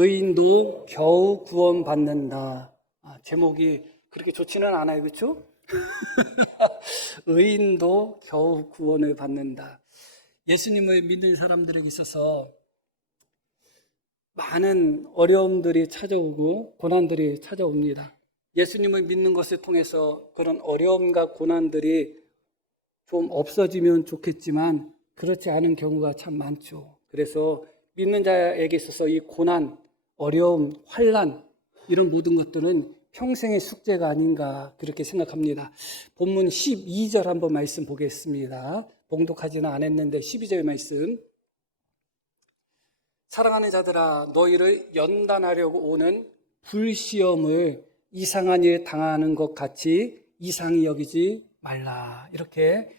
의인도 겨우 구원받는다. 제목이 그렇게 좋지는 않아요, 그렇죠? 의인도 겨우 구원을 받는다. 예수님을 믿는 사람들에게 있어서 많은 어려움들이 찾아오고 고난들이 찾아옵니다. 예수님을 믿는 것을 통해서 그런 어려움과 고난들이 좀 없어지면 좋겠지만 그렇지 않은 경우가 참 많죠. 그래서 믿는 자에게 있어서 이 고난, 어려움, 환난 이런 모든 것들은 평생의 숙제가 아닌가 그렇게 생각합니다. 본문 12절 한번 말씀 보겠습니다. 봉독하지는 않았는데 12절 말씀. 사랑하는 자들아, 너희를 연단하려고 오는 불시험을 이상한 일 당하는 것 같이 이상히 여기지 말라. 이렇게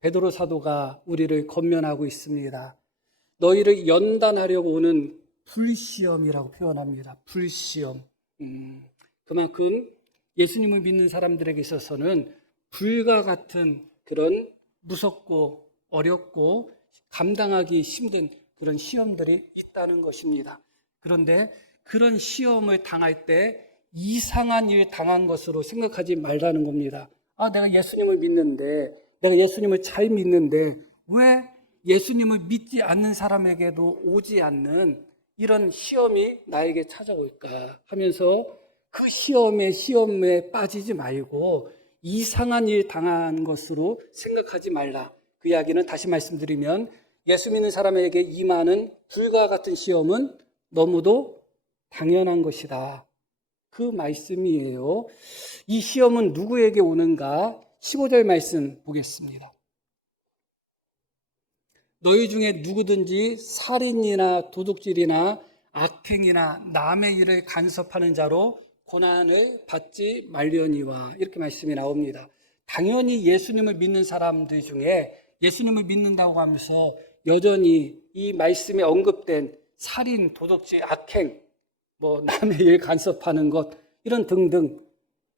베드로 사도가 우리를 권면하고 있습니다. 너희를 연단하려고 오는 불시험이라고 표현합니다. 불시험. 그만큼 예수님을 믿는 사람들에게 있어서는 불과 같은 그런 무섭고 어렵고 감당하기 힘든 그런 시험들이 있다는 것입니다. 그런데 그런 시험을 당할 때 이상한 일 당한 것으로 생각하지 말라는 겁니다. 내가 예수님을 믿는데, 내가 예수님을 잘 믿는데 왜 예수님을 믿지 않는 사람에게도 오지 않는 이런 시험이 나에게 찾아올까 하면서 그 시험에 빠지지 말고 이상한 일 당한 것으로 생각하지 말라. 그 이야기는 다시 말씀드리면 예수 믿는 사람에게 임하는 불과 같은 시험은 너무도 당연한 것이다. 그 말씀이에요. 이 시험은 누구에게 오는가? 15절 말씀 보겠습니다. 너희 중에 누구든지 살인이나 도둑질이나 악행이나 남의 일을 간섭하는 자로 고난을 받지 말려니와 이렇게 말씀이 나옵니다. 당연히 예수님을 믿는 사람들 중에 예수님을 믿는다고 하면서 여전히 이 말씀에 언급된 살인, 도둑질, 악행, 남의 일 간섭하는 것 이런 등등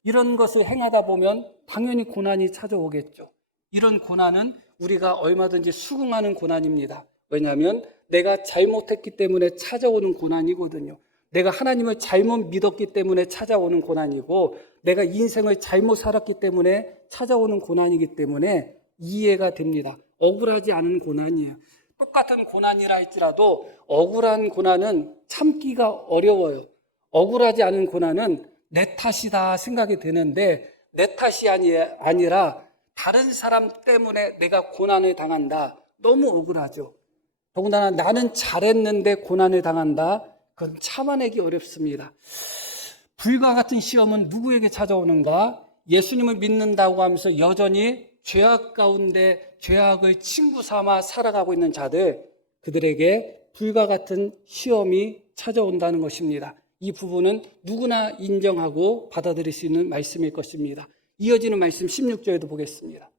이런 것을 행하다 보면 당연히 고난이 찾아오겠죠. 이런 고난은 우리가 얼마든지 수긍하는 고난입니다. 왜냐하면 내가 잘못했기 때문에 찾아오는 고난이거든요. 내가 하나님을 잘못 믿었기 때문에 찾아오는 고난이고 내가 인생을 잘못 살았기 때문에 찾아오는 고난이기 때문에 이해가 됩니다. 억울하지 않은 고난이에요. 똑같은 고난이라 할지라도 억울한 고난은 참기가 어려워요. 억울하지 않은 고난은 내 탓이다 생각이 드는데 내 탓이 아니라 다른 사람 때문에 내가 고난을 당한다. 너무 억울하죠. 더군다나 나는 잘했는데 고난을 당한다. 그건 참아내기 어렵습니다. 불과 같은 시험은 누구에게 찾아오는가? 예수님을 믿는다고 하면서 여전히 죄악 가운데 죄악을 친구 삼아 살아가고 있는 자들, 그들에게 불과 같은 시험이 찾아온다는 것입니다. 이 부분은 누구나 인정하고 받아들일 수 있는 말씀일 것입니다. 이어지는 말씀 16절에도 보겠습니다.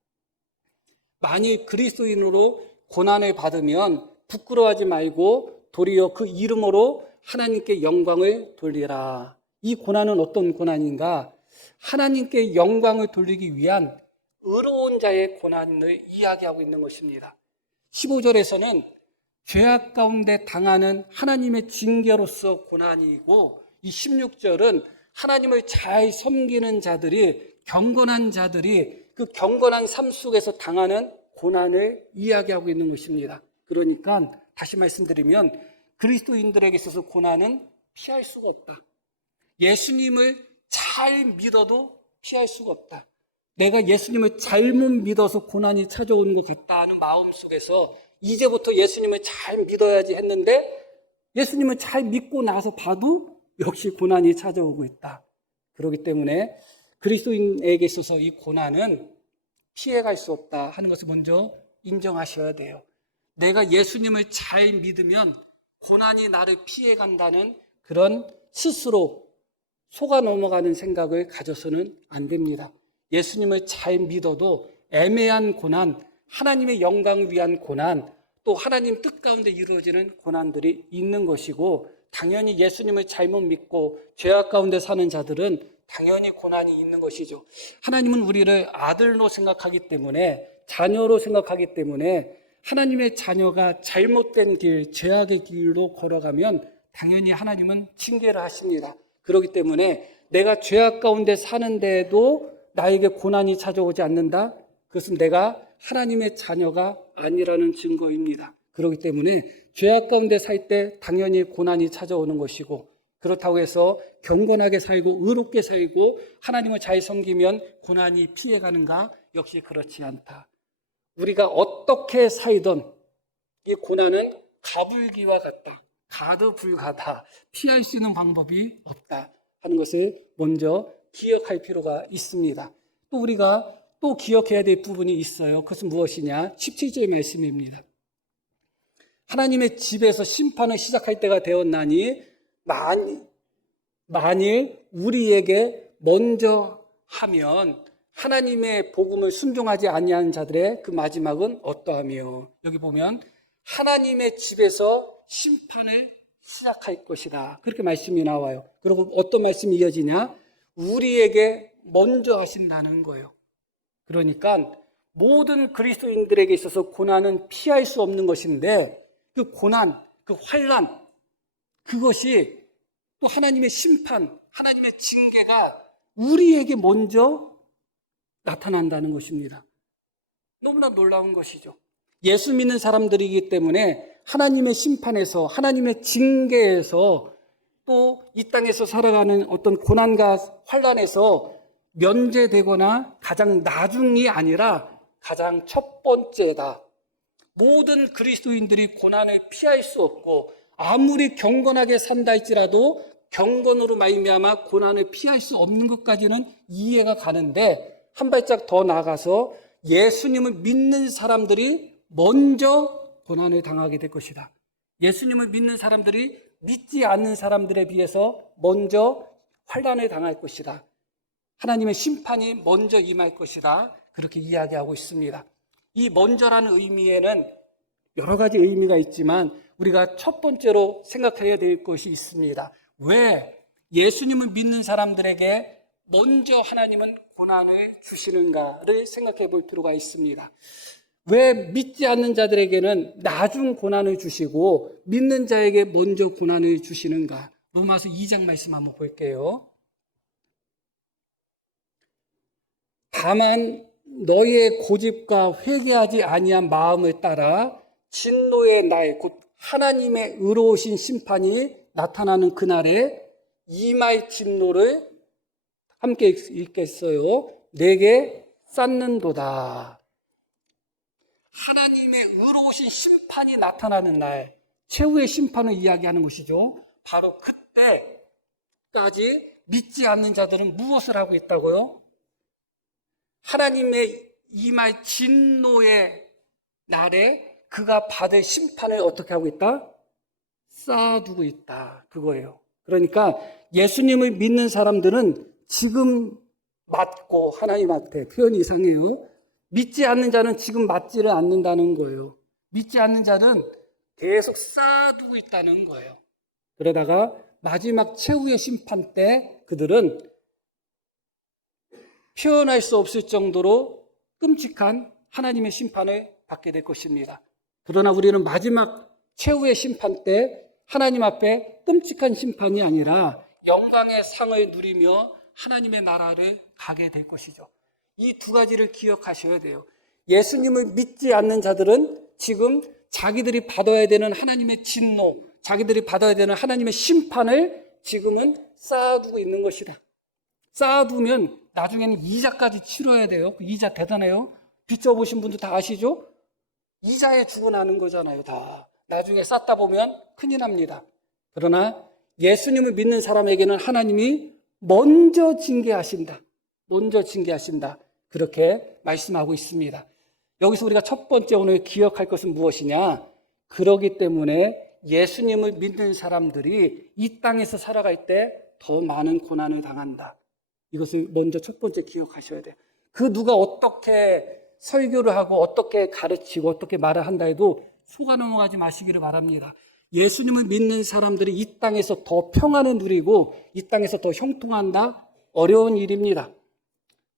만일 그리스도인으로 고난을 받으면 부끄러워하지 말고 도리어 그 이름으로 하나님께 영광을 돌리라. 이 고난은 어떤 고난인가? 하나님께 영광을 돌리기 위한 의로운 자의 고난을 이야기하고 있는 것입니다. 15절에서는 죄악 가운데 당하는 하나님의 징계로서 고난이고 이 16절은 하나님을 잘 섬기는 자들이 경건한 자들이 그 경건한 삶 속에서 당하는 고난을 이야기하고 있는 것입니다. 그러니까 다시 말씀드리면 그리스도인들에게 있어서 고난은 피할 수가 없다. 예수님을 잘 믿어도 피할 수가 없다. 내가 예수님을 잘못 믿어서 고난이 찾아오는 것 같다는 마음 속에서 이제부터 예수님을 잘 믿어야지 했는데 예수님을 잘 믿고 나서 봐도 역시 고난이 찾아오고 있다. 그렇기 때문에 그리스도인에게 있어서 이 고난은 피해갈 수 없다 하는 것을 먼저 인정하셔야 돼요. 내가 예수님을 잘 믿으면 고난이 나를 피해간다는 그런 스스로 속아 넘어가는 생각을 가져서는 안 됩니다. 예수님을 잘 믿어도 애매한 고난, 하나님의 영광을 위한 고난, 또 하나님 뜻 가운데 이루어지는 고난들이 있는 것이고 당연히 예수님을 잘못 믿고 죄악 가운데 사는 자들은 당연히 고난이 있는 것이죠. 하나님은 우리를 아들로 생각하기 때문에 자녀로 생각하기 때문에 하나님의 자녀가 잘못된 길, 죄악의 길로 걸어가면 당연히 하나님은 징계를 하십니다. 그렇기 때문에 내가 죄악 가운데 사는데도 나에게 고난이 찾아오지 않는다? 그것은 내가 하나님의 자녀가 아니라는 증거입니다. 그렇기 때문에 죄악 가운데 살 때 당연히 고난이 찾아오는 것이고, 그렇다고 해서 경건하게 살고 의롭게 살고 하나님을 잘 섬기면 고난이 피해가는가? 역시 그렇지 않다. 우리가 어떻게 살던 이 고난은 가불기와 같다. 가도 불가다. 피할 수 있는 방법이 없다 하는 것을 먼저 기억할 필요가 있습니다. 또 우리가 또 기억해야 될 부분이 있어요. 그것은 무엇이냐? 17절 말씀입니다. 하나님의 집에서 심판을 시작할 때가 되었나니 만일 우리에게 먼저 하면 하나님의 복음을 순종하지 아니하는 자들의 그 마지막은 어떠하며, 여기 보면 하나님의 집에서 심판을 시작할 것이다. 그렇게 말씀이 나와요. 그리고 어떤 말씀이 이어지냐? 우리에게 먼저 하신다는 거예요. 그러니까 모든 그리스도인들에게 있어서 고난은 피할 수 없는 것인데, 그 고난, 그 환난, 그것이 또 하나님의 심판, 하나님의 징계가 우리에게 먼저 나타난다는 것입니다. 너무나 놀라운 것이죠. 예수 믿는 사람들이기 때문에 하나님의 심판에서, 하나님의 징계에서, 또 이 땅에서 살아가는 어떤 고난과 환난에서 면제되거나 가장 나중이 아니라 가장 첫 번째다. 모든 그리스도인들이 고난을 피할 수 없고, 아무리 경건하게 산다 할지라도 경건으로 말미암아 고난을 피할 수 없는 것까지는 이해가 가는데, 한 발짝 더 나아가서 예수님을 믿는 사람들이 먼저 고난을 당하게 될 것이다. 예수님을 믿는 사람들이 믿지 않는 사람들에 비해서 먼저 환난을 당할 것이다. 하나님의 심판이 먼저 임할 것이다. 그렇게 이야기하고 있습니다. 이 먼저라는 의미에는 여러 가지 의미가 있지만 우리가 첫 번째로 생각해야 될 것이 있습니다. 왜 예수님을 믿는 사람들에게 먼저 하나님은 고난을 주시는가를 생각해 볼 필요가 있습니다. 왜 믿지 않는 자들에게는 나중 고난을 주시고 믿는 자에게 먼저 고난을 주시는가? 로마서 2장 말씀 한번 볼게요. 다만 너희의 고집과 회개하지 아니한 마음을 따라 진노의 날, 곧 하나님의 의로우신 심판이 나타나는 그날에 임할 진노를 함께 읽겠어요. 내게 쌓는도다. 하나님의 의로우신 심판이 나타나는 날, 최후의 심판을 이야기하는 것이죠. 바로 그때까지 믿지 않는 자들은 무엇을 하고 있다고요? 하나님의 임할 진노의 날에 그가 받을 심판을 어떻게 하고 있다? 쌓아두고 있다. 그거예요. 그러니까 예수님을 믿는 사람들은 지금 맞고, 하나님한테 표현이 이상해요. 믿지 않는 자는 지금 맞지를 않는다는 거예요. 믿지 않는 자는 계속 쌓아두고 있다는 거예요. 그러다가 마지막 최후의 심판 때 그들은 표현할 수 없을 정도로 끔찍한 하나님의 심판을 받게 될 것입니다. 그러나 우리는 마지막 최후의 심판 때 하나님 앞에 끔찍한 심판이 아니라 영광의 상을 누리며 하나님의 나라를 가게 될 것이죠. 이 두 가지를 기억하셔야 돼요. 예수님을 믿지 않는 자들은 지금 자기들이 받아야 되는 하나님의 진노, 자기들이 받아야 되는 하나님의 심판을 지금은 쌓아두고 있는 것이다. 쌓아두면 나중에는 이자까지 치러야 돼요. 그 이자 대단해요. 빚 져보신 분들 다 아시죠? 이자에 죽어나는 거잖아요. 다. 나중에 쌓다 보면 큰일 납니다. 그러나 예수님을 믿는 사람에게는 하나님이 먼저 징계하신다. 먼저 징계하신다. 그렇게 말씀하고 있습니다. 여기서 우리가 첫 번째 오늘 기억할 것은 무엇이냐? 그러기 때문에 예수님을 믿는 사람들이 이 땅에서 살아갈 때 더 많은 고난을 당한다. 이것을 먼저 첫 번째 기억하셔야 돼요. 그 누가 어떻게 설교를 하고 어떻게 가르치고 어떻게 말을 한다 해도 속아 넘어가지 마시기를 바랍니다. 예수님을 믿는 사람들이 이 땅에서 더 평안을 누리고 이 땅에서 더 형통한다? 어려운 일입니다.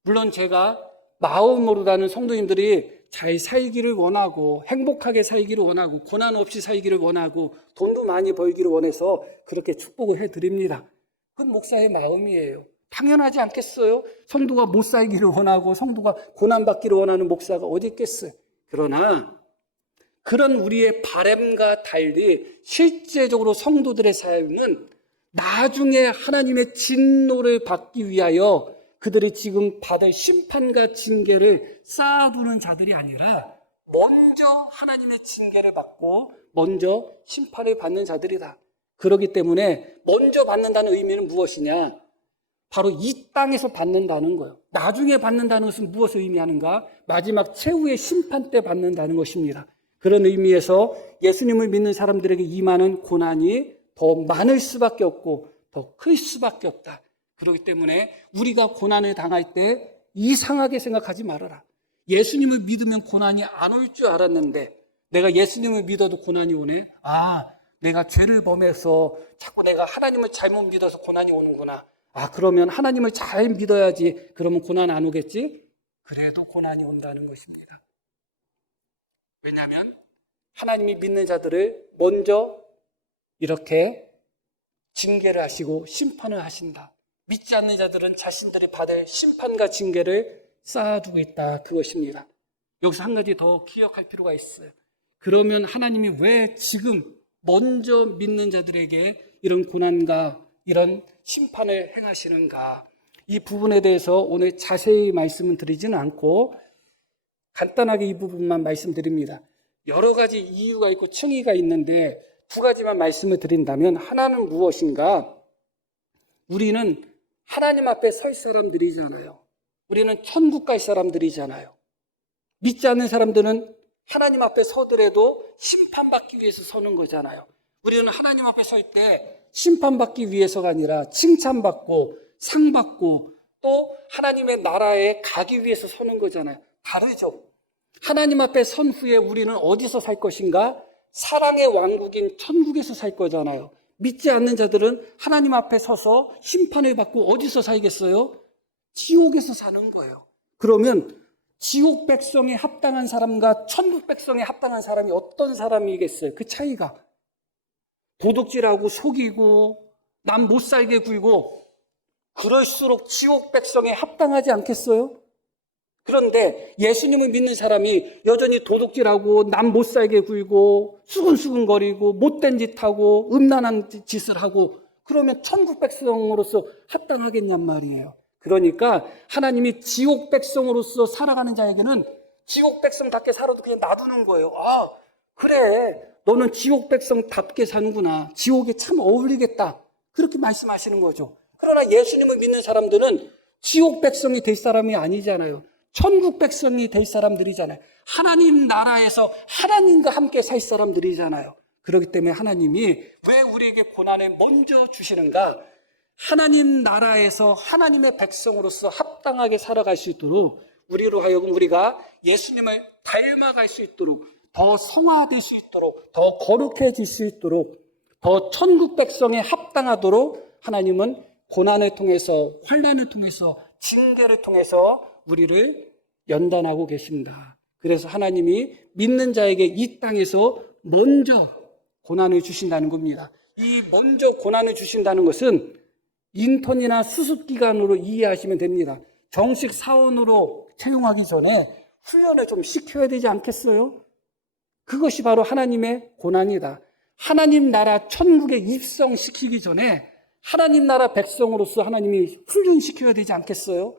물론 제가 마음으로라는 성도님들이 잘 살기를 원하고 행복하게 살기를 원하고 고난 없이 살기를 원하고 돈도 많이 벌기를 원해서 그렇게 축복을 해드립니다. 그건 목사의 마음이에요. 당연하지 않겠어요? 성도가 못 살기를 원하고 성도가 고난받기를 원하는 목사가 어디 있겠어요? 그러나 그런 우리의 바람과 달리 실제적으로 성도들의 삶은 나중에 하나님의 진노를 받기 위하여 그들이 지금 받을 심판과 징계를 쌓아두는 자들이 아니라 먼저 하나님의 징계를 받고 먼저 심판을 받는 자들이다. 그렇기 때문에 먼저 받는다는 의미는 무엇이냐? 바로 이 땅에서 받는다는 거예요. 나중에 받는다는 것은 무엇을 의미하는가? 마지막 최후의 심판 때 받는다는 것입니다. 그런 의미에서 예수님을 믿는 사람들에게 임하는 고난이 더 많을 수밖에 없고 더 클 수밖에 없다. 그렇기 때문에 우리가 고난을 당할 때 이상하게 생각하지 말아라. 예수님을 믿으면 고난이 안 올 줄 알았는데 내가 예수님을 믿어도 고난이 오네? 내가 죄를 범해서 자꾸 내가 하나님을 잘못 믿어서 고난이 오는구나. 그러면 하나님을 잘 믿어야지. 그러면 고난 안 오겠지? 그래도 고난이 온다는 것입니다. 왜냐하면 하나님이 믿는 자들을 먼저 이렇게 징계를 하시고 심판을 하신다. 믿지 않는 자들은 자신들이 받을 심판과 징계를 쌓아두고 있다. 그것입니다. 여기서 한 가지 더 기억할 필요가 있어요. 그러면 하나님이 왜 지금 먼저 믿는 자들에게 이런 고난과 이런 심판을 행하시는가? 이 부분에 대해서 오늘 자세히 말씀을 드리지는 않고 간단하게 이 부분만 말씀드립니다. 여러 가지 이유가 있고 층위가 있는데 두 가지만 말씀을 드린다면 하나는 무엇인가? 우리는 하나님 앞에 설 사람들이잖아요. 우리는 천국 갈 사람들이잖아요. 믿지 않는 사람들은 하나님 앞에 서더라도 심판받기 위해서 서는 거잖아요. 우리는 하나님 앞에 설 때 심판받기 위해서가 아니라 칭찬받고 상받고 또 하나님의 나라에 가기 위해서 서는 거잖아요. 다르죠. 하나님 앞에 선 후에 우리는 어디서 살 것인가? 사랑의 왕국인 천국에서 살 거잖아요. 믿지 않는 자들은 하나님 앞에 서서 심판을 받고 어디서 살겠어요? 지옥에서 사는 거예요. 그러면 지옥 백성에 합당한 사람과 천국 백성에 합당한 사람이 어떤 사람이겠어요? 그 차이가. 도둑질하고 속이고 남 못 살게 굴고 그럴수록 지옥 백성에 합당하지 않겠어요? 그런데 예수님을 믿는 사람이 여전히 도둑질하고 남 못 살게 굴고 수근수근거리고 못된 짓 하고 음란한 짓을 하고 그러면 천국 백성으로서 합당하겠냔 말이에요. 그러니까 하나님이 지옥 백성으로서 살아가는 자에게는 지옥 백성답게 살아도 그냥 놔두는 거예요. 그래, 너는 지옥 백성답게 사는구나. 지옥에 참 어울리겠다. 그렇게 말씀하시는 거죠. 그러나 예수님을 믿는 사람들은 지옥 백성이 될 사람이 아니잖아요. 천국 백성이 될 사람들이잖아요. 하나님 나라에서 하나님과 함께 살 사람들이잖아요. 그렇기 때문에 하나님이 왜 우리에게 고난을 먼저 주시는가? 하나님 나라에서 하나님의 백성으로서 합당하게 살아갈 수 있도록 우리로 하여금 우리가 예수님을 닮아갈 수 있도록 더 성화될 수 있도록 더 거룩해질 수 있도록 더 천국 백성에 합당하도록 하나님은 고난을 통해서 환난을 통해서 징계를 통해서 우리를 연단하고 계십니다. 그래서 하나님이 믿는 자에게 이 땅에서 먼저 고난을 주신다는 겁니다. 이 먼저 고난을 주신다는 것은 인턴이나 수습기간으로 이해하시면 됩니다. 정식 사원으로 채용하기 전에 훈련을 좀 시켜야 되지 않겠어요? 그것이 바로 하나님의 고난이다. 하나님 나라 천국에 입성시키기 전에 하나님 나라 백성으로서 하나님이 훈련시켜야 되지 않겠어요?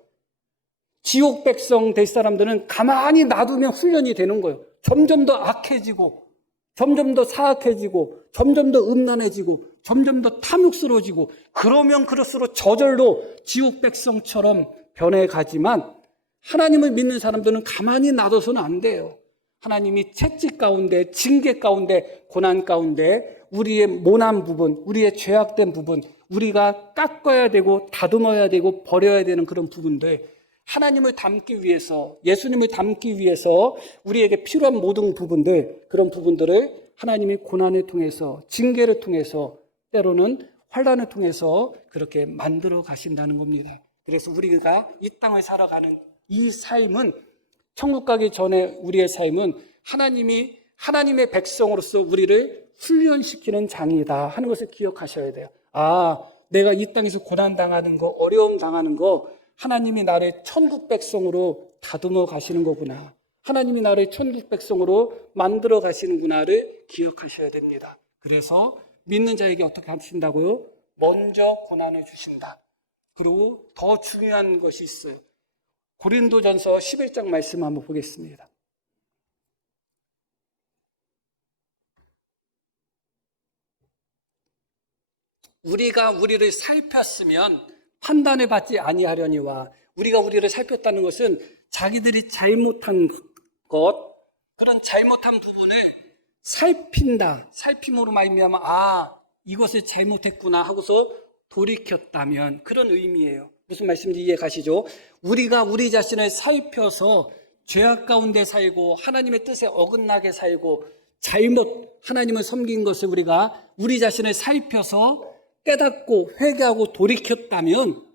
지옥 백성 될 사람들은 가만히 놔두면 훈련이 되는 거예요. 점점 더 악해지고 점점 더 사악해지고 점점 더 음란해지고 점점 더 탐욕스러워지고 그러면 그럴수록 저절로 지옥 백성처럼 변해가지만 하나님을 믿는 사람들은 가만히 놔둬서는 안 돼요. 하나님이 채찍 가운데 징계 가운데 고난 가운데 우리의 모난 부분 우리의 죄악된 부분 우리가 깎아야 되고 다듬어야 되고 버려야 되는 그런 부분들 하나님을 닮기 위해서 예수님을 닮기 위해서 우리에게 필요한 모든 부분들 그런 부분들을 하나님이 고난을 통해서 징계를 통해서 때로는 환난을 통해서 그렇게 만들어 가신다는 겁니다. 그래서 우리가 이 땅을 살아가는 이 삶은 천국 가기 전에 우리의 삶은 하나님이 하나님의 백성으로서 우리를 훈련시키는 장이다 하는 것을 기억하셔야 돼요. 내가 이 땅에서 고난당하는 거, 어려움 당하는 거 하나님이 나를 천국 백성으로 다듬어 가시는 거구나. 하나님이 나를 천국 백성으로 만들어 가시는구나를 기억하셔야 됩니다. 그래서 믿는 자에게 어떻게 하신다고요? 먼저 고난을 주신다. 그리고 더 중요한 것이 있어요. 고린도전서 11장 말씀 한번 보겠습니다. 우리가 우리를 살폈으면 판단을 받지 아니하려니와, 우리가 우리를 살폈다는 것은 자기들이 잘못한 것, 그런 잘못한 부분을 살핀다. 살핌으로 말미암아 이것을 잘못했구나 하고서 돌이켰다면, 그런 의미예요. 무슨 말씀인지 이해 가시죠? 우리가 우리 자신을 살펴서 죄악 가운데 살고 하나님의 뜻에 어긋나게 살고 잘못 하나님을 섬긴 것을 우리가 우리 자신을 살펴서 깨닫고 회개하고 돌이켰다면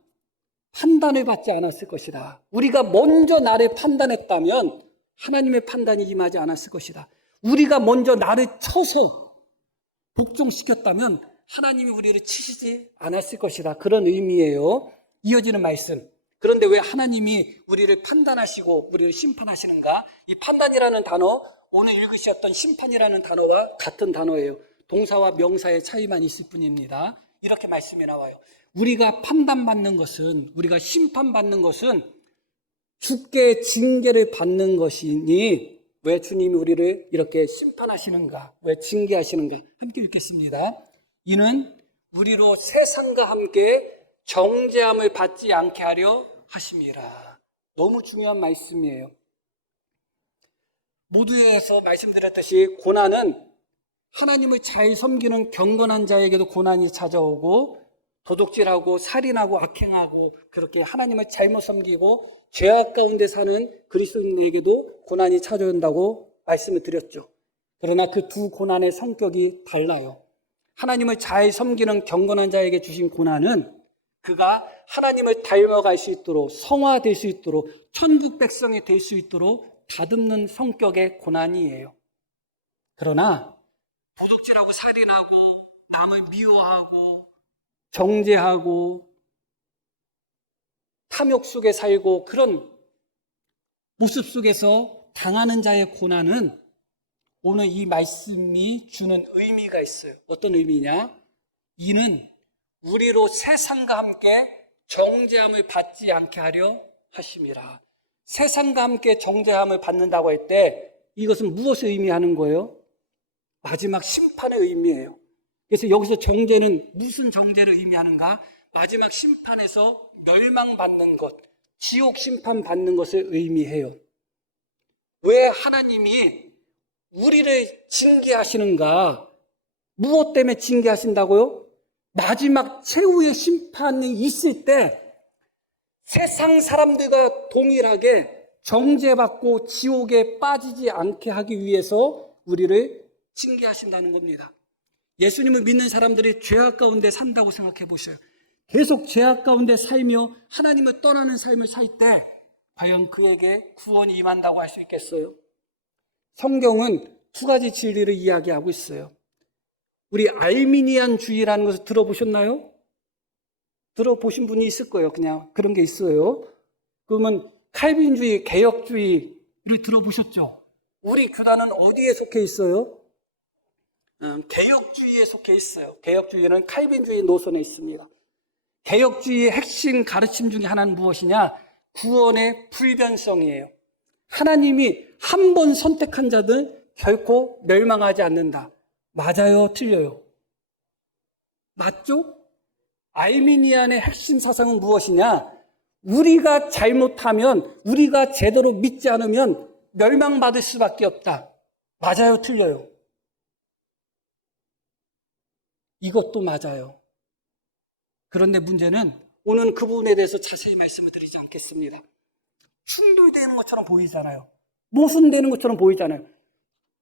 판단을 받지 않았을 것이다. 우리가 먼저 나를 판단했다면 하나님의 판단이 임하지 않았을 것이다. 우리가 먼저 나를 쳐서 복종시켰다면 하나님이 우리를 치시지 않았을 것이다. 그런 의미예요. 이어지는 말씀. 그런데 왜 하나님이 우리를 판단하시고 우리를 심판하시는가? 이 판단이라는 단어, 오늘 읽으셨던 심판이라는 단어와 같은 단어예요. 동사와 명사의 차이만 있을 뿐입니다. 이렇게 말씀이 나와요. 우리가 판단받는 것은, 우리가 심판받는 것은 주께 징계를 받는 것이니 왜 주님이 우리를 이렇게 심판하시는가? 왜 징계하시는가? 함께 읽겠습니다. 이는 우리로 세상과 함께 정죄함을 받지 않게 하려 하심이라. 너무 중요한 말씀이에요. 모두에서 말씀드렸듯이 고난은 하나님을 잘 섬기는 경건한 자에게도 고난이 찾아오고, 도둑질하고 살인하고 악행하고 그렇게 하나님을 잘못 섬기고 죄악 가운데 사는 그리스도인에게도 고난이 찾아온다고 말씀을 드렸죠. 그러나 그 두 고난의 성격이 달라요. 하나님을 잘 섬기는 경건한 자에게 주신 고난은 그가 하나님을 닮아갈 수 있도록, 성화될 수 있도록, 천국 백성이 될 수 있도록 다듬는 성격의 고난이에요. 그러나 도둑질하고 살인하고 남을 미워하고 정죄하고 탐욕 속에 살고 그런 모습 속에서 당하는 자의 고난은 오늘 이 말씀이 주는 의미가 있어요. 어떤 의미냐? 이는 우리로 세상과 함께 정죄함을 받지 않게 하려 하심이라. 세상과 함께 정죄함을 받는다고 할 때 이것은 무엇을 의미하는 거예요? 마지막 심판의 의미예요. 그래서 여기서 정죄는 무슨 정죄를 의미하는가? 마지막 심판에서 멸망받는 것, 지옥 심판 받는 것을 의미해요. 왜 하나님이 우리를 징계하시는가? 무엇 때문에 징계하신다고요? 마지막 최후의 심판이 있을 때 세상 사람들과 동일하게 정죄받고 지옥에 빠지지 않게 하기 위해서 우리를 징계하신다는 겁니다. 예수님을 믿는 사람들이 죄악 가운데 산다고 생각해 보셔요. 계속 죄악 가운데 살며 하나님을 떠나는 삶을 살 때 과연 그에게 구원이 임한다고 할 수 있겠어요? 성경은 두 가지 진리를 이야기하고 있어요. 우리 알미니안주의라는 것을 들어보셨나요? 들어보신 분이 있을 거예요. 그냥 그런 게 있어요. 그러면 칼빈주의, 개혁주의를 들어보셨죠? 우리 교단은 어디에 속해 있어요? 개혁주의에 속해 있어요. 개혁주의는 칼빈주의 노선에 있습니다. 개혁주의의 핵심 가르침 중에 하나는 무엇이냐? 구원의 불변성이에요. 하나님이 한 번 선택한 자들 결코 멸망하지 않는다. 맞아요? 틀려요? 맞죠? 알미니안의 핵심 사상은 무엇이냐? 우리가 잘못하면, 우리가 제대로 믿지 않으면 멸망받을 수밖에 없다. 맞아요? 틀려요? 이것도 맞아요. 그런데 문제는 오늘 그 부분에 대해서 자세히 말씀을 드리지 않겠습니다. 충돌되는 것처럼 보이잖아요. 모순되는 것처럼 보이잖아요.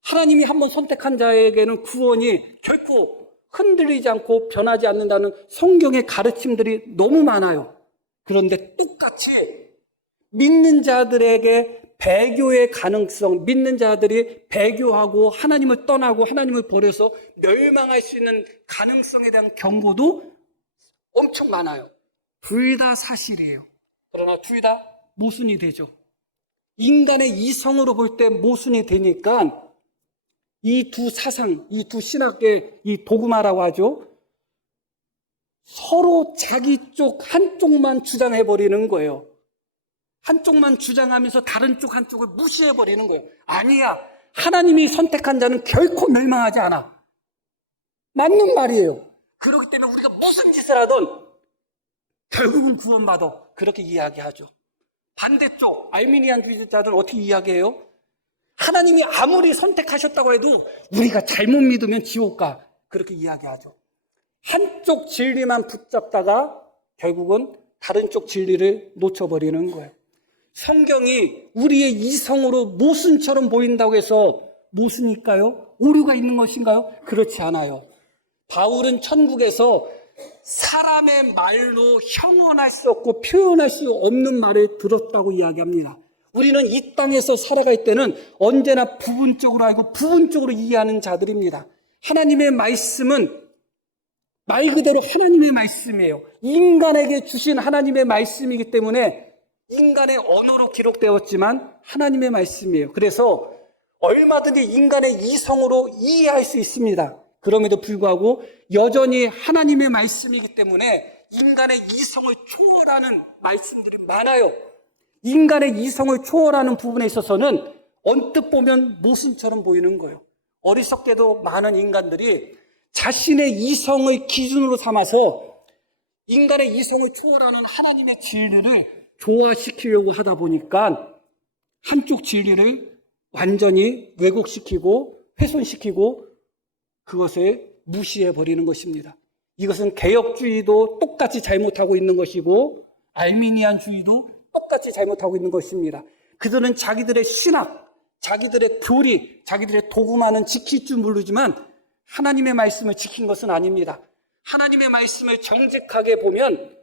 하나님이 한번 선택한 자에게는 구원이 결코 흔들리지 않고 변하지 않는다는 성경의 가르침들이 너무 많아요. 그런데 똑같이 믿는 자들에게 배교의 가능성, 믿는 자들이 배교하고 하나님을 떠나고 하나님을 버려서 멸망할 수 있는 가능성에 대한 경고도 엄청 많아요. 둘 다 사실이에요. 그러나 둘 다 모순이 되죠. 인간의 이성으로 볼 때 모순이 되니까 이 두 사상, 이 두 신학의 이 도그마라고 하죠. 서로 자기 쪽 한쪽만 주장해버리는 거예요. 한쪽만 주장하면서 다른 쪽 한쪽을 무시해버리는 거예요. 아니야. 하나님이 선택한 자는 결코 멸망하지 않아. 맞는 말이에요. 그렇기 때문에 우리가 무슨 짓을 하든 결국은 구원받아. 그렇게 이야기하죠. 반대쪽 알미니안주의자들은 어떻게 이야기해요? 하나님이 아무리 선택하셨다고 해도 우리가 잘못 믿으면 지옥 가. 그렇게 이야기하죠. 한쪽 진리만 붙잡다가 결국은 다른 쪽 진리를 놓쳐버리는 거예요. 성경이 우리의 이성으로 모순처럼 보인다고 해서 모순일까요? 오류가 있는 것인가요? 그렇지 않아요. 바울은 천국에서 사람의 말로 형언할 수 없고 표현할 수 없는 말을 들었다고 이야기합니다. 우리는 이 땅에서 살아갈 때는 언제나 부분적으로 알고 부분적으로 이해하는 자들입니다. 하나님의 말씀은 말 그대로 하나님의 말씀이에요. 인간에게 주신 하나님의 말씀이기 때문에 인간의 언어로 기록되었지만 하나님의 말씀이에요. 그래서 얼마든지 인간의 이성으로 이해할 수 있습니다. 그럼에도 불구하고 여전히 하나님의 말씀이기 때문에 인간의 이성을 초월하는 말씀들이 많아요. 인간의 이성을 초월하는 부분에 있어서는 언뜻 보면 모순처럼 보이는 거예요. 어리석게도 많은 인간들이 자신의 이성을 기준으로 삼아서 인간의 이성을 초월하는 하나님의 진리를 조화시키려고 하다 보니까 한쪽 진리를 완전히 왜곡시키고 훼손시키고 그것을 무시해버리는 것입니다. 이것은 개혁주의도 똑같이 잘못하고 있는 것이고 알미니안주의도 똑같이 잘못하고 있는 것입니다. 그들은 자기들의 신학, 자기들의 교리, 자기들의 도구만은 지킬 줄 모르지만 하나님의 말씀을 지킨 것은 아닙니다. 하나님의 말씀을 정직하게 보면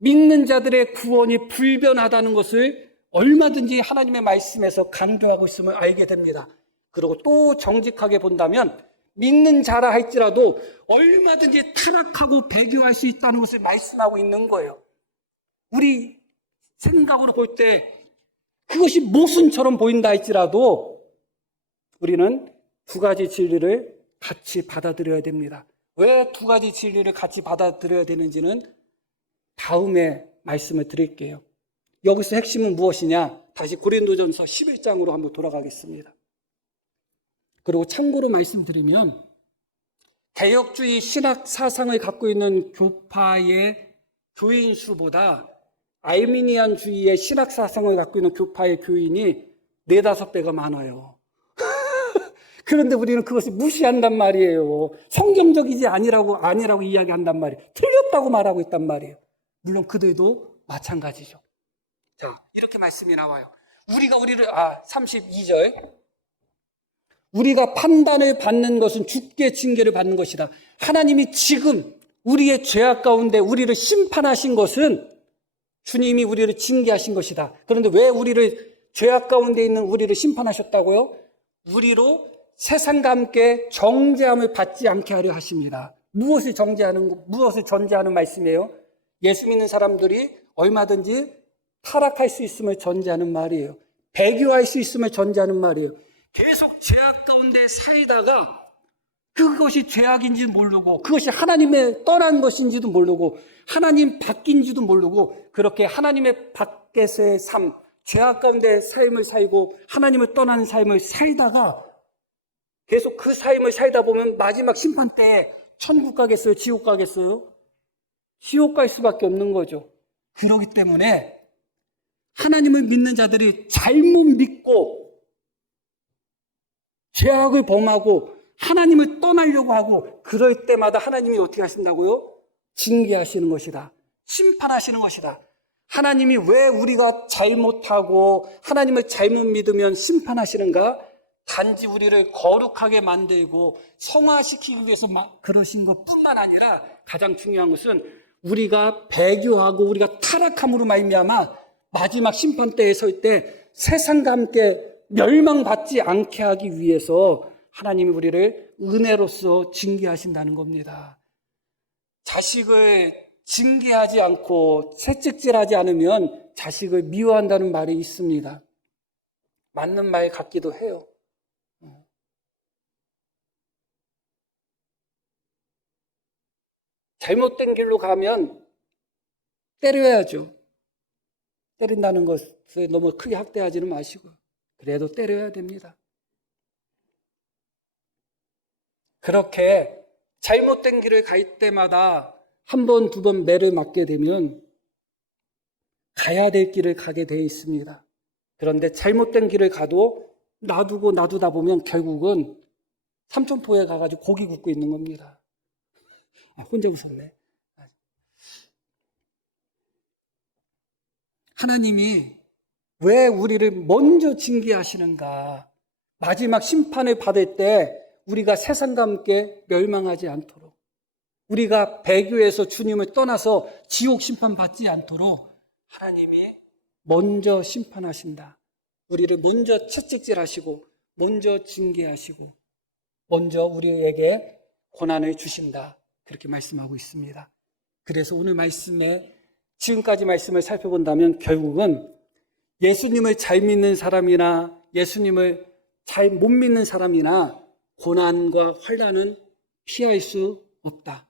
믿는 자들의 구원이 불변하다는 것을 얼마든지 하나님의 말씀에서 강조하고 있음을 알게 됩니다. 그리고 또 정직하게 본다면 믿는 자라 할지라도 얼마든지 타락하고 배교할 수 있다는 것을 말씀하고 있는 거예요. 우리 생각으로 볼 때 그것이 모순처럼 보인다 할지라도 우리는 두 가지 진리를 같이 받아들여야 됩니다. 왜 두 가지 진리를 같이 받아들여야 되는지는 다음에 말씀을 드릴게요. 여기서 핵심은 무엇이냐? 다시 고린도전서 11장으로 한번 돌아가겠습니다. 그리고 참고로 말씀드리면 개혁주의 신학 사상을 갖고 있는 교파의 교인 수보다 알미니안주의의 신학 사상을 갖고 있는 교파의 교인이 4-5배가 많아요. 그런데 우리는 그것을 무시한단 말이에요. 성경적이지 아니라고 이야기한단 말이에요. 틀렸다고 말하고 있단 말이에요. 물론 그들도 마찬가지죠. 자, 이렇게 말씀이 나와요. 32절. 우리가 판단을 받는 것은 주께 징계를 받는 것이다. 하나님이 지금 우리의 죄악 가운데 우리를 심판하신 것은 주님이 우리를 징계하신 것이다. 그런데 왜 우리를 죄악 가운데 있는 우리를 심판하셨다고요? 우리로 세상과 함께 정죄함을 받지 않게 하려 하십니다. 무엇을 전제하는 말씀이에요? 예수 믿는 사람들이 얼마든지 타락할 수 있음을 전제하는 말이에요. 배교할 수 있음을 전제하는 말이에요. 계속 죄악 가운데 살다가 그것이 죄악인지도 모르고 그것이 하나님의 떠난 것인지도 모르고 하나님 밖인지도 모르고 그렇게 하나님의 밖에서의 삶, 죄악 가운데 삶을 살고 하나님을 떠난 삶을 살다가 계속 그 삶을 살다 보면 마지막 심판 때에 천국 가겠어요? 지옥 가겠어요? 지옥 갈 수밖에 없는 거죠. 그렇기 때문에 하나님을 믿는 자들이 잘못 믿고 죄악을 범하고 하나님을 떠나려고 하고 그럴 때마다 하나님이 어떻게 하신다고요? 징계하시는 것이다. 심판하시는 것이다. 하나님이 왜 우리가 잘못하고 하나님을 잘못 믿으면 심판하시는가? 단지 우리를 거룩하게 만들고 성화시키기 위해서 그러신 것뿐만 아니라 가장 중요한 것은 우리가 배교하고 우리가 타락함으로 말미암아 마지막 심판대에 설 때 세상과 함께 멸망받지 않게 하기 위해서 하나님이 우리를 은혜로서 징계하신다는 겁니다. 자식을 징계하지 않고 채찍질하지 않으면 자식을 미워한다는 말이 있습니다. 맞는 말 같기도 해요. 잘못된 길로 가면 때려야죠. 때린다는 것을 너무 크게 학대하지는 마시고 그래도 때려야 됩니다. 그렇게 잘못된 길을 갈 때마다 한 번, 두 번 매를 맞게 되면 가야 될 길을 가게 되어 있습니다. 그런데 잘못된 길을 가도 놔두다 보면 결국은 삼천포에 가가지고 고기 굽고 있는 겁니다. 혼자 웃었네. 하나님이 왜 우리를 먼저 징계하시는가? 마지막 심판을 받을 때 우리가 세상과 함께 멸망하지 않도록, 우리가 배교에서 주님을 떠나서 지옥 심판 받지 않도록 하나님이 먼저 심판하신다. 우리를 먼저 채찍질하시고 먼저 징계하시고 먼저 우리에게 고난을 주신다. 그렇게 말씀하고 있습니다. 그래서 오늘 말씀에 지금까지 말씀을 살펴본다면 결국은 예수님을 잘 믿는 사람이나 예수님을 잘 못 믿는 사람이나 고난과 환난은 피할 수 없다.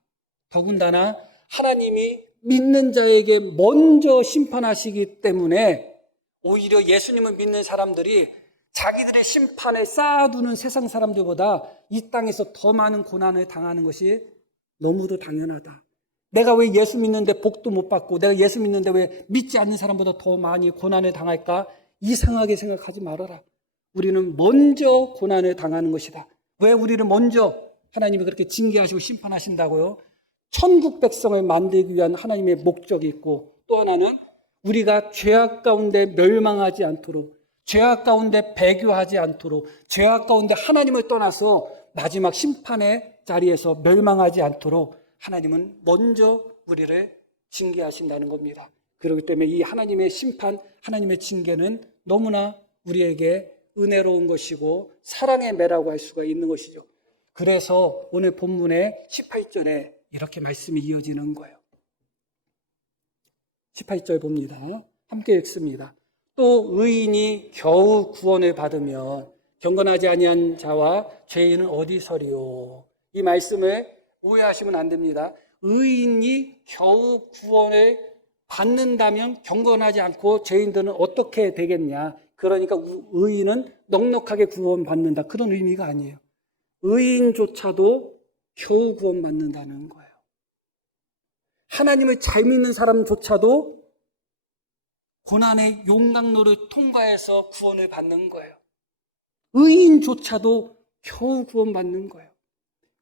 더군다나 하나님이 믿는 자에게 먼저 심판하시기 때문에 오히려 예수님을 믿는 사람들이 자기들의 심판에 쌓아두는 세상 사람들보다 이 땅에서 더 많은 고난을 당하는 것이 너무도 당연하다. 내가 왜 예수 믿는데 복도 못 받고 내가 예수 믿는데 왜 믿지 않는 사람보다 더 많이 고난을 당할까? 이상하게 생각하지 말아라. 우리는 먼저 고난을 당하는 것이다. 왜 우리를 먼저 하나님이 그렇게 징계하시고 심판하신다고요? 천국 백성을 만들기 위한 하나님의 목적이 있고 또 하나는 우리가 죄악 가운데 멸망하지 않도록, 죄악 가운데 배교하지 않도록, 죄악 가운데 하나님을 떠나서 마지막 심판의 자리에서 멸망하지 않도록 하나님은 먼저 우리를 징계하신다는 겁니다. 그렇기 때문에 이 하나님의 심판, 하나님의 징계는 너무나 우리에게 은혜로운 것이고 사랑의 매라고 할 수가 있는 것이죠. 그래서 오늘 본문의 18절에 이렇게 말씀이 이어지는 거예요. 18절 봅니다. 함께 읽습니다. 또 의인이 겨우 구원을 받으면 경건하지 아니한 자와 죄인은 어디서리요? 이 말씀을 오해하시면 안 됩니다. 의인이 겨우 구원을 받는다면 경건하지 않고 죄인들은 어떻게 되겠냐? 그러니까 의인은 넉넉하게 구원받는다. 그런 의미가 아니에요. 의인조차도 겨우 구원받는다는 거예요. 하나님을 잘 믿는 사람조차도 고난의 용광로를 통과해서 구원을 받는 거예요. 의인조차도 겨우 구원받는 거예요.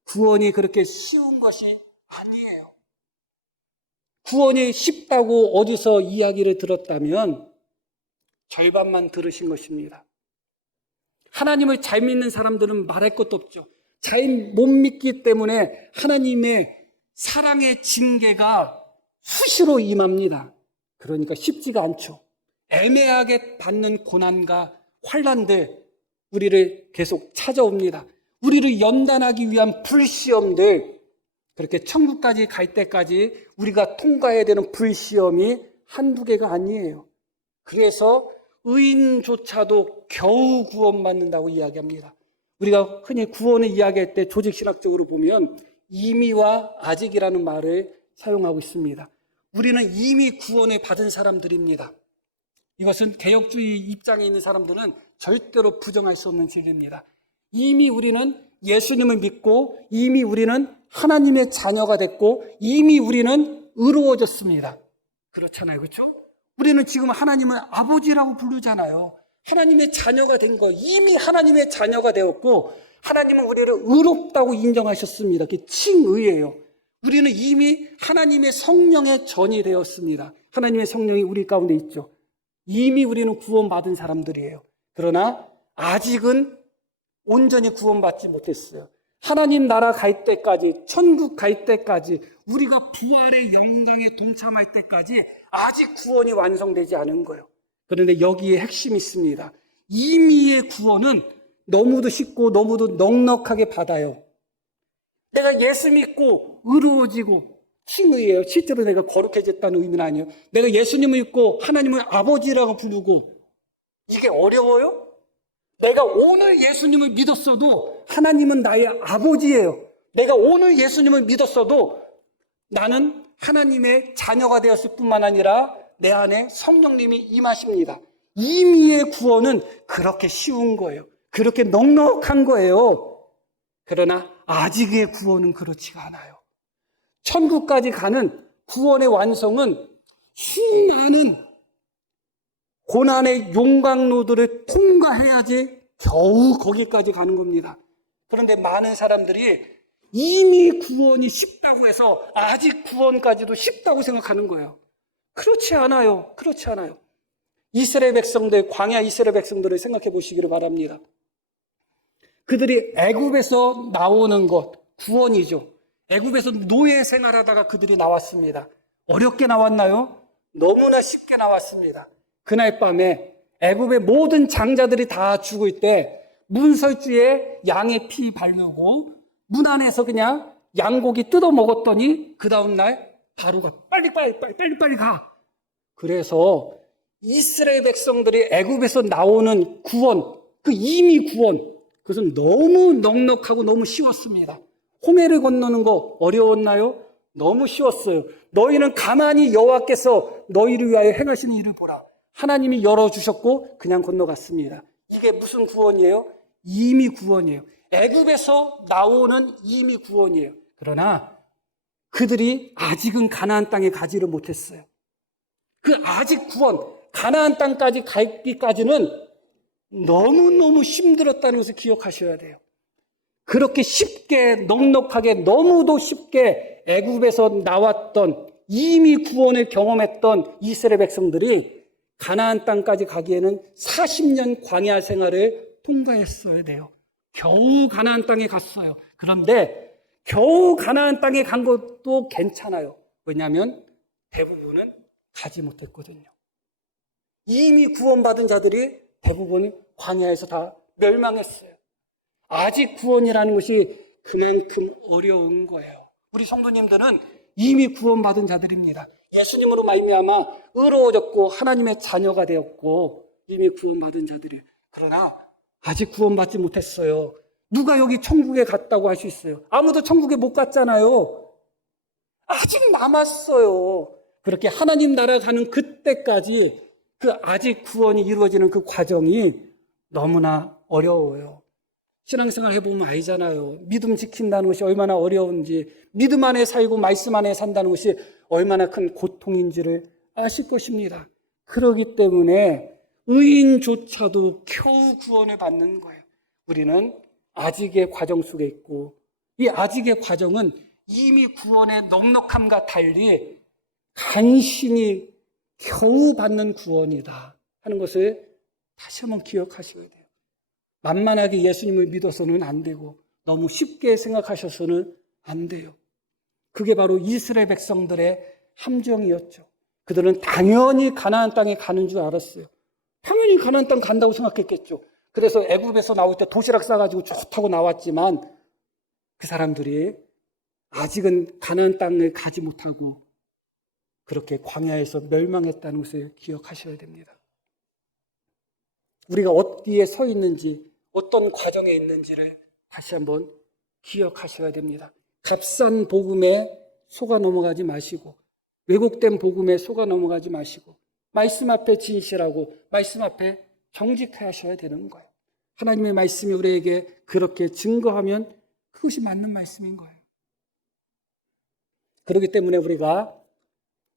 구원이 그렇게 쉬운 것이 아니에요. 구원이 쉽다고 어디서 이야기를 들었다면 절반만 들으신 것입니다. 하나님을 잘 믿는 사람들은 말할 것도 없죠. 잘 못 믿기 때문에 하나님의 사랑의 징계가 수시로 임합니다. 그러니까 쉽지가 않죠. 애매하게 받는 고난과 환난들 우리를 계속 찾아옵니다. 우리를 연단하기 위한 불시험들, 그렇게 천국까지 갈 때까지 우리가 통과해야 되는 불시험이 한두 개가 아니에요. 그래서 의인조차도 겨우 구원받는다고 이야기합니다. 우리가 흔히 구원을 이야기할 때 조직신학적으로 보면 이미와 아직이라는 말을 사용하고 있습니다. 우리는 이미 구원을 받은 사람들입니다. 이것은 개혁주의 입장에 있는 사람들은 절대로 부정할 수 없는 진리입니다. 이미 우리는 예수님을 믿고 이미 우리는 하나님의 자녀가 됐고 이미 우리는 의로워졌습니다. 그렇잖아요. 그렇죠? 우리는 지금 하나님을 아버지라고 부르잖아요. 하나님의 자녀가 된 거, 이미 하나님의 자녀가 되었고 하나님은 우리를 의롭다고 인정하셨습니다. 그게 칭의예요. 우리는 이미 하나님의 성령의 전이 되었습니다. 하나님의 성령이 우리 가운데 있죠. 이미 우리는 구원받은 사람들이에요. 그러나 아직은 온전히 구원받지 못했어요. 하나님 나라 갈 때까지, 천국 갈 때까지, 우리가 부활의 영광에 동참할 때까지 아직 구원이 완성되지 않은 거예요. 그런데 여기에 핵심이 있습니다. 임의의 구원은 너무도 쉽고 너무도 넉넉하게 받아요. 내가 예수 믿고 의로워지고 칭의예요. 실제로 내가 거룩해졌다는 의미는 아니에요. 내가 예수님을 믿고 하나님을 아버지라고 부르고 이게 어려워요? 내가 오늘 예수님을 믿었어도 하나님은 나의 아버지예요. 내가 오늘 예수님을 믿었어도 나는 하나님의 자녀가 되었을 뿐만 아니라 내 안에 성령님이 임하십니다. 임의의 구원은 그렇게 쉬운 거예요. 그렇게 넉넉한 거예요. 그러나 아직의 구원은 그렇지가 않아요. 천국까지 가는 구원의 완성은 수많은 고난의 용광로들을 통과해야지 겨우 거기까지 가는 겁니다. 그런데 많은 사람들이 이미 구원이 쉽다고 해서 아직 구원까지도 쉽다고 생각하는 거예요. 그렇지 않아요. 그렇지 않아요. 이스라엘 백성들, 광야 이스라엘 백성들을 생각해 보시기를 바랍니다. 그들이 애굽에서 나오는 것, 구원이죠. 애굽에서 노예 생활하다가 그들이 나왔습니다. 어렵게 나왔나요? 너무나 쉽게 나왔습니다. 그날 밤에 애굽의 모든 장자들이 다 죽을 때 문설주에 양의 피 바르고 문 안에서 그냥 양고기 뜯어 먹었더니 그 다음날 바로가 빨리 가. 그래서 이스라엘 백성들이 애굽에서 나오는 구원, 그 이미 구원, 그것은 너무 넉넉하고 너무 쉬웠습니다. 홍해를 건너는 거 어려웠나요? 너무 쉬웠어요. 너희는 가만히 여호와께서 너희를 위하여 행하시는 일을 보라. 하나님이 열어주셨고 그냥 건너갔습니다. 이게 무슨 구원이에요? 이미 구원이에요. 애굽에서 나오는 이미 구원이에요. 그러나 그들이 아직은 가나안 땅에 가지를 못했어요. 그 아직 구원, 가나안 땅까지 가기까지는 너무너무 힘들었다는 것을 기억하셔야 돼요. 그렇게 쉽게 넉넉하게 너무도 쉽게 애굽에서 나왔던 이미 구원을 경험했던 이스라엘 백성들이 가나안 땅까지 가기에는 40년 광야 생활을 통과했어야 돼요. 겨우 가나안 땅에 갔어요. 그런데 겨우 가나안 땅에 간 것도 괜찮아요. 왜냐하면 대부분은 가지 못했거든요. 이미 구원받은 자들이 대부분 광야에서 다 멸망했어요. 아직 구원이라는 것이 그만큼 어려운 거예요. 우리 성도님들은 이미 구원받은 자들입니다. 예수님으로 말미암아 의로워졌고 하나님의 자녀가 되었고 이미 구원받은 자들이에요. 그러나 아직 구원받지 못했어요. 누가 여기 천국에 갔다고 할 수 있어요? 아무도 천국에 못 갔잖아요. 아직 남았어요. 그렇게 하나님 나라 가는 그때까지 그 아직 구원이 이루어지는 그 과정이 너무나 어려워요. 신앙생활 해보면 알잖아요. 믿음 지킨다는 것이 얼마나 어려운지, 믿음 안에 살고 말씀 안에 산다는 것이 얼마나 큰 고통인지를 아실 것입니다. 그렇기 때문에 의인조차도 겨우 구원을 받는 거예요. 우리는 아직의 과정 속에 있고, 이 아직의 과정은 이미 구원의 넉넉함과 달리 간신히 겨우 받는 구원이다 하는 것을 다시 한번 기억하셔야 돼요. 만만하게 예수님을 믿어서는 안 되고 너무 쉽게 생각하셔서는 안 돼요. 그게 바로 이스라엘 백성들의 함정이었죠. 그들은 당연히 가나안 땅에 가는 줄 알았어요. 당연히 가나안 땅 간다고 생각했겠죠. 그래서 애굽에서 나올 때 도시락 싸가지고 좋다고 나왔지만 그 사람들이 아직은 가나안 땅을 가지 못하고 그렇게 광야에서 멸망했다는 것을 기억하셔야 됩니다. 우리가 어디에 서 있는지, 어떤 과정에 있는지를 다시 한번 기억하셔야 됩니다. 값싼 복음에 속아 넘어가지 마시고, 왜곡된 복음에 속아 넘어가지 마시고, 말씀 앞에 진실하고, 말씀 앞에 정직하셔야 되는 거예요. 하나님의 말씀이 우리에게 그렇게 증거하면 그것이 맞는 말씀인 거예요. 그렇기 때문에 우리가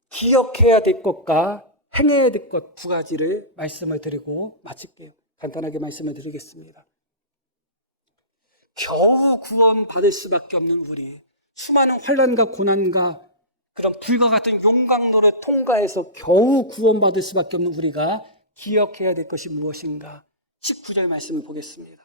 기억해야 될 것과 행해야 될 것 두 가지를 말씀을 드리고 마칠게요. 간단하게 말씀을 드리겠습니다. 겨우 구원받을 수밖에 없는 우리, 수많은 환난과 고난과 그런 불과 같은 용광로를 통과해서 겨우 구원받을 수밖에 없는 우리가 기억해야 될 것이 무엇인가? 19절 말씀을 보겠습니다.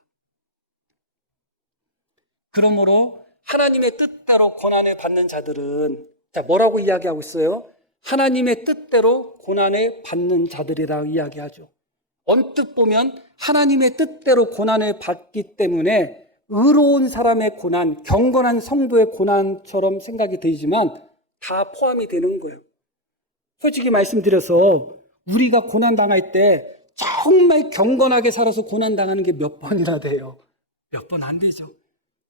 그러므로 하나님의 뜻대로 고난을 받는 자들은, 자, 뭐라고 이야기하고 있어요? 하나님의 뜻대로 고난을 받는 자들이라고 이야기하죠. 언뜻 보면 하나님의 뜻대로 고난을 받기 때문에 의로운 사람의 고난, 경건한 성도의 고난처럼 생각이 들지만 다 포함이 되는 거예요. 솔직히 말씀드려서 우리가 고난당할 때 정말 경건하게 살아서 고난당하는 게 몇 번이나 돼요? 몇 번 안 되죠.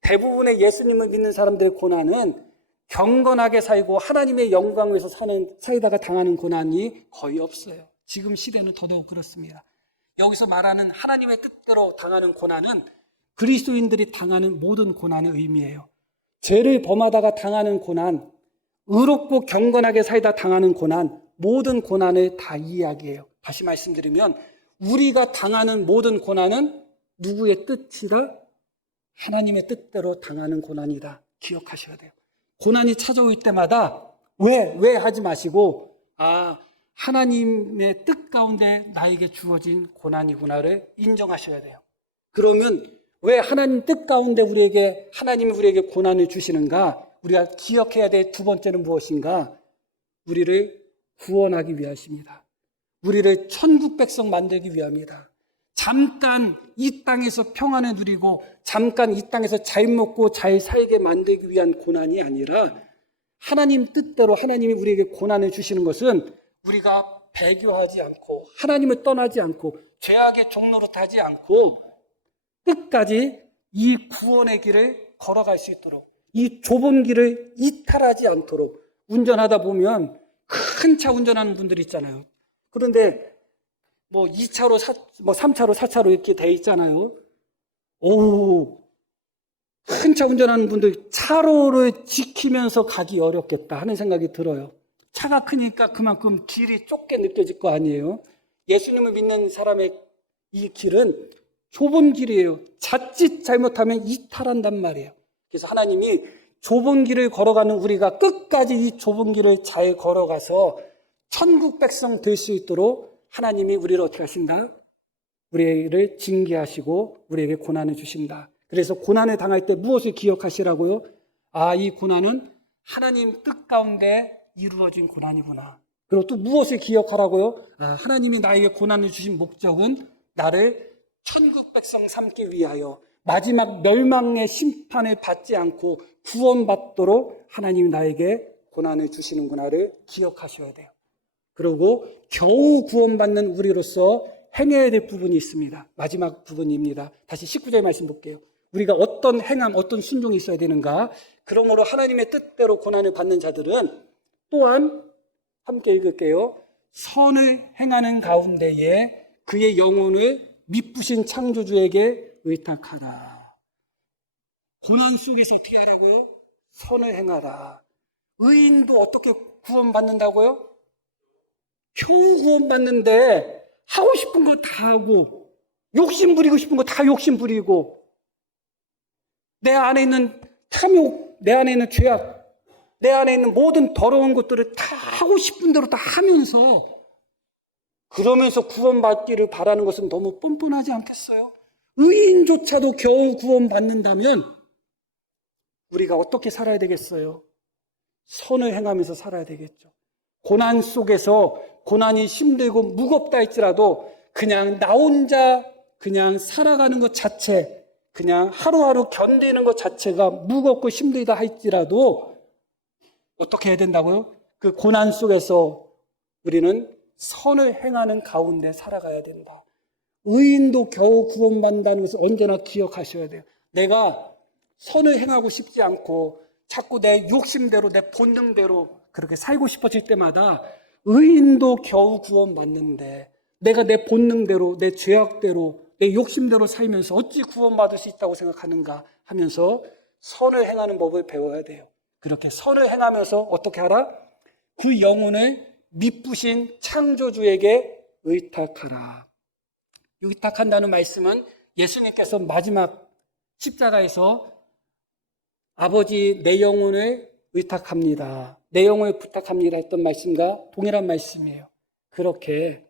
대부분의 예수님을 믿는 사람들의 고난은 경건하게 살고 하나님의 영광을 위해서 살다가 당하는 고난이 거의 없어요. 지금 시대는 더더욱 그렇습니다. 여기서 말하는 하나님의 뜻대로 당하는 고난은 그리스도인들이 당하는 모든 고난의 의미예요. 죄를 범하다가 당하는 고난, 의롭고 경건하게 살다 당하는 고난, 모든 고난을 다 이야기해요. 다시 말씀드리면 우리가 당하는 모든 고난은 누구의 뜻이다? 하나님의 뜻대로 당하는 고난이다. 기억하셔야 돼요. 고난이 찾아올 때마다 왜 하지 마시고 하나님의 뜻 가운데 나에게 주어진 고난이구나를 인정하셔야 돼요. 그러면 왜 하나님 뜻 가운데 하나님이 우리에게 고난을 주시는가? 우리가 기억해야 될 두 번째는 무엇인가? 우리를 구원하기 위하십니다. 우리를 천국 백성 만들기 위함이다. 잠깐 이 땅에서 평안을 누리고 잠깐 이 땅에서 잘 먹고 잘 살게 만들기 위한 고난이 아니라 하나님 뜻대로 하나님이 우리에게 고난을 주시는 것은 우리가 배교하지 않고 하나님을 떠나지 않고 죄악의 종로로 타지 않고 끝까지 이 구원의 길을 걸어갈 수 있도록 이 좁은 길을 이탈하지 않도록 운전하다 보면 큰 차 운전하는 분들 있잖아요. 그런데 2차로, 3차로, 4차로 이렇게 돼 있잖아요. 큰 차 운전하는 분들 차로를 지키면서 가기 어렵겠다 하는 생각이 들어요. 차가 크니까 그만큼 길이 좁게 느껴질 거 아니에요. 예수님을 믿는 사람의 이 길은 좁은 길이에요. 자칫 잘못하면 이탈한단 말이에요. 그래서 하나님이 좁은 길을 걸어가는 우리가 끝까지 이 좁은 길을 잘 걸어가서 천국 백성 될 수 있도록 하나님이 우리를 어떻게 하신다? 우리를 징계하시고 우리에게 고난을 주신다. 그래서 고난을 당할 때 무엇을 기억하시라고요? 이 고난은 하나님 뜻 가운데 이루어진 고난이구나. 그리고 또 무엇을 기억하라고요? 하나님이 나에게 고난을 주신 목적은 나를 천국 백성 삼기 위하여 마지막 멸망의 심판을 받지 않고 구원받도록 하나님이 나에게 고난을 주시는구나를 기억하셔야 돼요. 그리고 겨우 구원받는 우리로서 행해야 될 부분이 있습니다. 마지막 부분입니다. 다시 19절 말씀 볼게요. 우리가 어떤 행함, 어떤 순종이 있어야 되는가? 그러므로 하나님의 뜻대로 고난을 받는 자들은 또한 함께 읽을게요. 선을 행하는 가운데에 그의 영혼을 미쁘신 창조주에게 의탁하라. 고난 속에서 어떻게 하라고요? 선을 행하라. 의인도 어떻게 구원받는다고요? 겨우 구원받는데 하고 싶은 거 다 하고 욕심 부리고 싶은 거 다 욕심 부리고 내 안에 있는 탐욕, 내 안에 있는 죄악, 내 안에 있는 모든 더러운 것들을 다 하고 싶은 대로 다 하면서 그러면서 구원받기를 바라는 것은 너무 뻔뻔하지 않겠어요? 의인조차도 겨우 구원받는다면 우리가 어떻게 살아야 되겠어요? 선을 행하면서 살아야 되겠죠. 고난 속에서 고난이 힘들고 무겁다 할지라도 그냥 나 혼자 그냥 살아가는 것 자체, 그냥 하루하루 견디는 것 자체가 무겁고 힘들다 할지라도 어떻게 해야 된다고요? 그 고난 속에서 우리는 선을 행하는 가운데 살아가야 된다. 의인도 겨우 구원받는다는 것을 언제나 기억하셔야 돼요. 내가 선을 행하고 싶지 않고 자꾸 내 욕심대로 내 본능대로 그렇게 살고 싶어질 때마다 의인도 겨우 구원받는데 내가 내 본능대로 내 죄악대로 내 욕심대로 살면서 어찌 구원받을 수 있다고 생각하는가 하면서 선을 행하는 법을 배워야 돼요. 그렇게 선을 행하면서 어떻게 하라? 그 영혼을 미쁘신 창조주에게 의탁하라. 의탁한다는 말씀은 예수님께서 마지막 십자가에서 아버지 내 영혼을 의탁합니다. 내 영혼을 부탁합니다 했던 말씀과 동일한 말씀이에요. 그렇게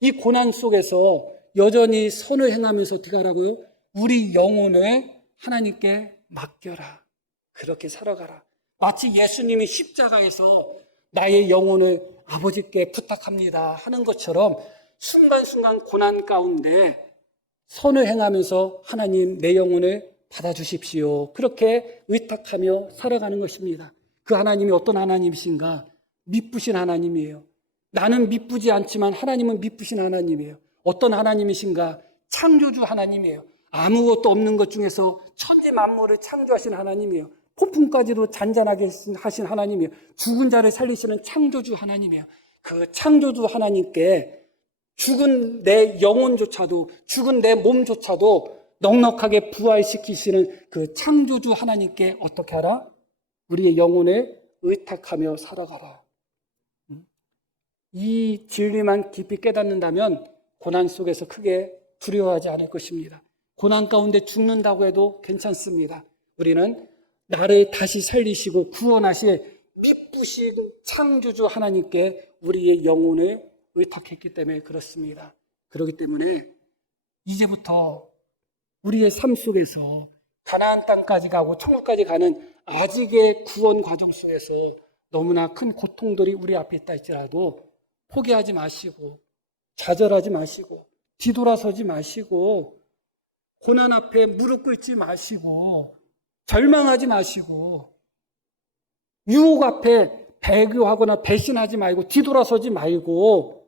이 고난 속에서 여전히 선을 행하면서 어떻게 하라고요? 우리 영혼을 하나님께 맡겨라. 그렇게 살아가라. 마치 예수님이 십자가에서 나의 영혼을 아버지께 부탁합니다 하는 것처럼 순간순간 고난 가운데 선을 행하면서 하나님 내 영혼을 받아주십시오. 그렇게 의탁하며 살아가는 것입니다. 그 하나님이 어떤 하나님이신가? 미쁘신 하나님이에요. 나는 미쁘지 않지만 하나님은 미쁘신 하나님이에요. 어떤 하나님이신가? 창조주 하나님이에요. 아무것도 없는 것 중에서 천지 만물을 창조하신 하나님이에요. 폭풍까지도 잔잔하게 하신 하나님이에요. 죽은 자를 살리시는 창조주 하나님이에요. 그 창조주 하나님께 죽은 내 영혼조차도, 죽은 내 몸조차도 넉넉하게 부활시키시는 그 창조주 하나님께 어떻게 하라? 우리의 영혼을 의탁하며 살아가라. 이 진리만 깊이 깨닫는다면 고난 속에서 크게 두려워하지 않을 것입니다. 고난 가운데 죽는다고 해도 괜찮습니다. 우리는 나를 다시 살리시고 구원하실 미쁘신 창조주 하나님께 우리의 영혼을 의탁했기 때문에 그렇습니다. 그렇기 때문에 이제부터 우리의 삶 속에서 가나안 땅까지 가고 천국까지 가는 아직의 구원 과정 속에서 너무나 큰 고통들이 우리 앞에 있다 할지라도 포기하지 마시고 좌절하지 마시고 뒤돌아서지 마시고 고난 앞에 무릎 꿇지 마시고 절망하지 마시고 유혹 앞에 배교하거나 배신하지 말고 뒤돌아서지 말고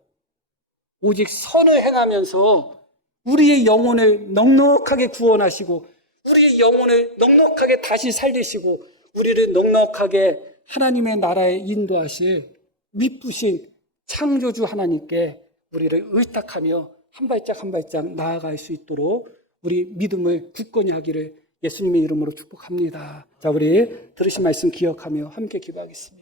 오직 선을 행하면서 우리의 영혼을 넉넉하게 구원하시고 우리의 영혼을 넉넉하게 다시 살리시고 우리를 넉넉하게 하나님의 나라에 인도하실 미쁘신 창조주 하나님께 우리를 의탁하며 한 발짝 한 발짝 나아갈 수 있도록 우리 믿음을 굳건히 하기를 예수님의 이름으로 축복합니다. 자, 우리 들으신 말씀 기억하며 함께 기도하겠습니다.